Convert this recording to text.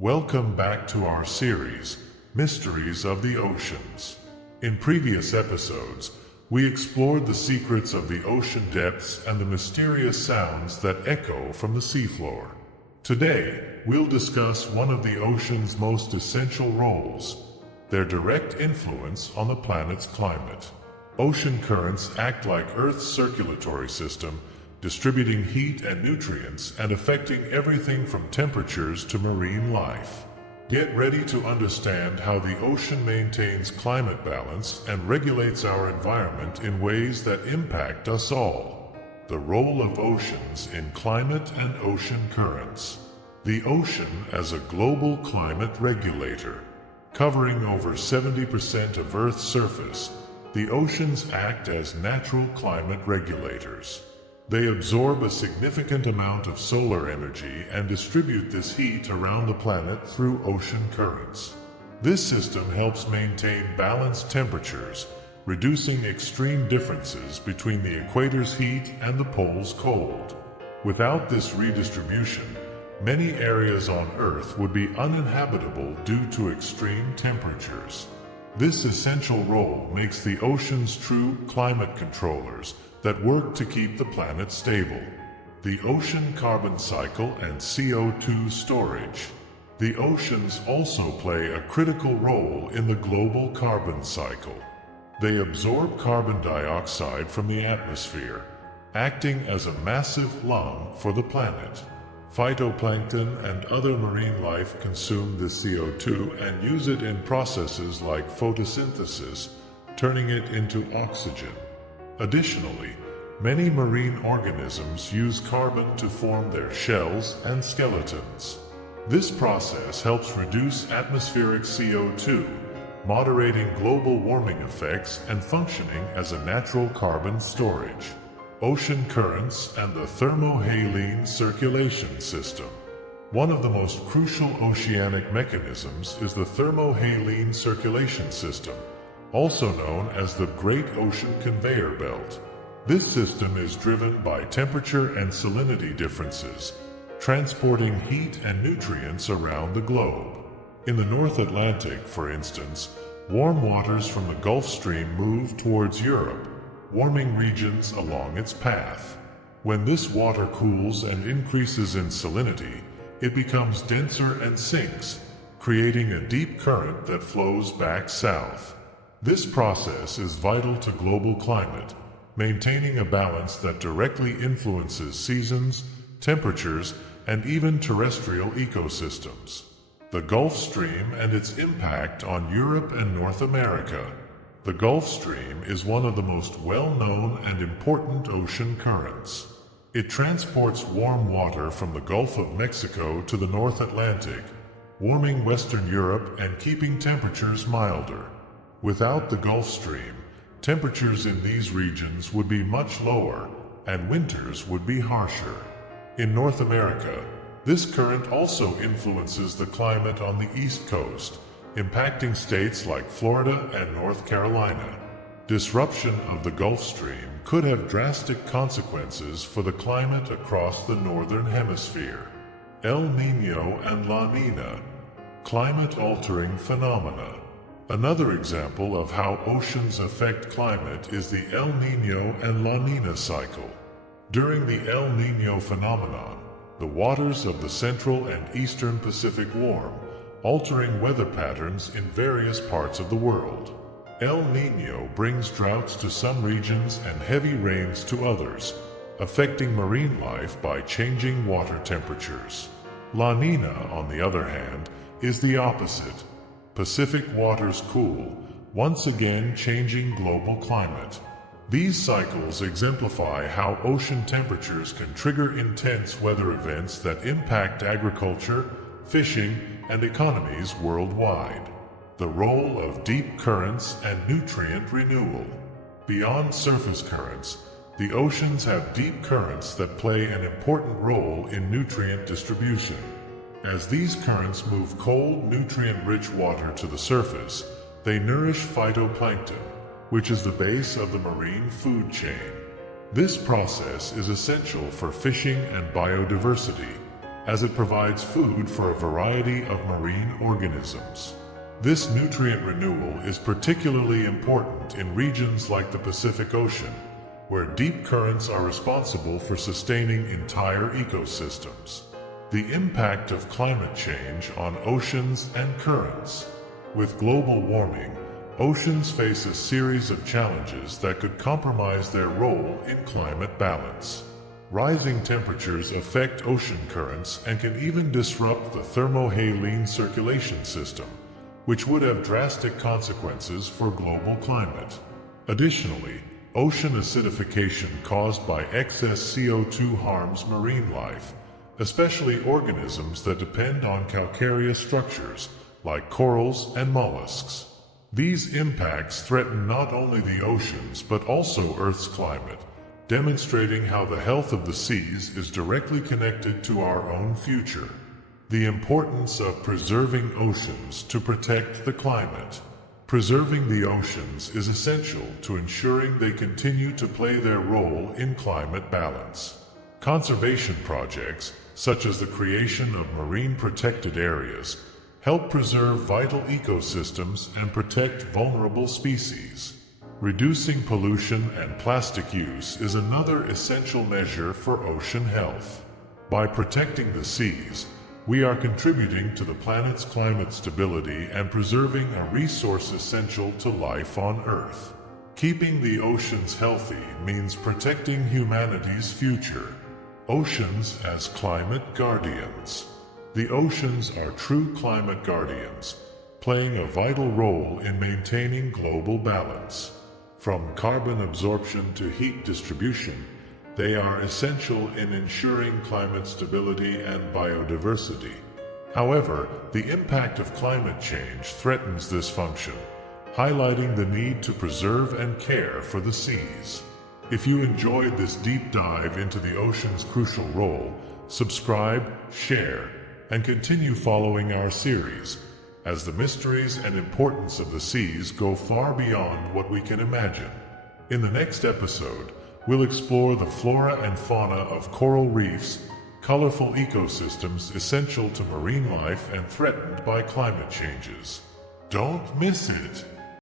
Welcome back to our series, Mysteries of the Oceans. In previous episodes, we explored the secrets of the ocean depths and the mysterious sounds that echo from the seafloor. Today, we'll discuss one of the ocean's most essential roles, their direct influence on the planet's climate. Ocean currents act like Earth's circulatory system, distributing heat and nutrients and affecting everything from temperatures to marine life. Get ready to understand how the ocean maintains climate balance and regulates our environment in ways that impact us all. The role of oceans in climate and ocean currents. The ocean as a global climate regulator. Covering over 70% of Earth's surface, the oceans act as natural climate regulators. They absorb a significant amount of solar energy and distribute this heat around the planet through ocean currents. This system helps maintain balanced temperatures, reducing extreme differences between the equator's heat and the pole's cold. Without this redistribution, many areas on Earth would be uninhabitable due to extreme temperatures. This essential role makes the oceans true climate controllers that work to keep the planet stable. The ocean carbon cycle and CO2 storage. The oceans also play a critical role in the global carbon cycle. They absorb carbon dioxide from the atmosphere, acting as a massive lung for the planet. Phytoplankton and other marine life consume this CO2 and use it in processes like photosynthesis, turning it into oxygen. Additionally, many marine organisms use carbon to form their shells and skeletons. This process helps reduce atmospheric CO2, moderating global warming effects and functioning as a natural carbon storage. Ocean currents and the thermohaline circulation system. One of the most crucial oceanic mechanisms is the thermohaline circulation system, also known as the Great Ocean Conveyor Belt. This system is driven by temperature and salinity differences, transporting heat and nutrients around the globe. In the North Atlantic, for instance, warm waters from the Gulf Stream move towards Europe, warming regions along its path. When this water cools and increases in salinity, it becomes denser and sinks, creating a deep current that flows back south. This process is vital to global climate, maintaining a balance that directly influences seasons, temperatures, and even terrestrial ecosystems. The Gulf Stream and its impact on Europe and North America. The Gulf Stream is one of the most well-known and important ocean currents. It transports warm water from the Gulf of Mexico to the North Atlantic, warming Western Europe and keeping temperatures milder. Without the Gulf Stream, temperatures in these regions would be much lower, and winters would be harsher. In North America, this current also influences the climate on the East Coast, impacting states like Florida and North Carolina. Disruption of the Gulf Stream could have drastic consequences for the climate across the Northern Hemisphere. El Niño and La Niña. Climate-altering phenomena. Another example of how oceans affect climate is the El Niño and La Niña cycle. During the El Niño phenomenon, the waters of the central and eastern Pacific warm, altering weather patterns in various parts of the world. El Niño brings droughts to some regions and heavy rains to others, affecting marine life by changing water temperatures. La Niña, on the other hand, is the opposite. Pacific waters cool, once again changing global climate. These cycles exemplify how ocean temperatures can trigger intense weather events that impact agriculture, fishing, and economies worldwide. The role of deep currents and nutrient renewal. Beyond surface currents, the oceans have deep currents that play an important role in nutrient distribution. As these currents move cold, nutrient-rich water to the surface, they nourish phytoplankton, which is the base of the marine food chain. This process is essential for fishing and biodiversity, as it provides food for a variety of marine organisms. This nutrient renewal is particularly important in regions like the Pacific Ocean, where deep currents are responsible for sustaining entire ecosystems. The impact of climate change on oceans and currents. With global warming, oceans face a series of challenges that could compromise their role in climate balance. Rising temperatures affect ocean currents and can even disrupt the thermohaline circulation system, which would have drastic consequences for global climate. Additionally, ocean acidification caused by excess CO2 harms marine life, especially organisms that depend on calcareous structures like corals and mollusks. These impacts threaten not only the oceans but also Earth's climate, demonstrating how the health of the seas is directly connected to our own future. The importance of preserving oceans to protect the climate. Preserving the oceans is essential to ensuring they continue to play their role in climate balance. Conservation projects, such as the creation of marine protected areas, help preserve vital ecosystems and protect vulnerable species. Reducing pollution and plastic use is another essential measure for ocean health. By protecting the seas, we are contributing to the planet's climate stability and preserving a resource essential to life on Earth. Keeping the oceans healthy means protecting humanity's future. Oceans as climate guardians. The oceans are true climate guardians, playing a vital role in maintaining global balance. From carbon absorption to heat distribution, they are essential in ensuring climate stability and biodiversity. However, the impact of climate change threatens this function, highlighting the need to preserve and care for the seas. If you enjoyed this deep dive into the ocean's crucial role, subscribe, share, and continue following our series, as the mysteries and importance of the seas go far beyond what we can imagine. In the next episode, we'll explore the flora and fauna of coral reefs, colorful ecosystems essential to marine life and threatened by climate changes. Don't miss it!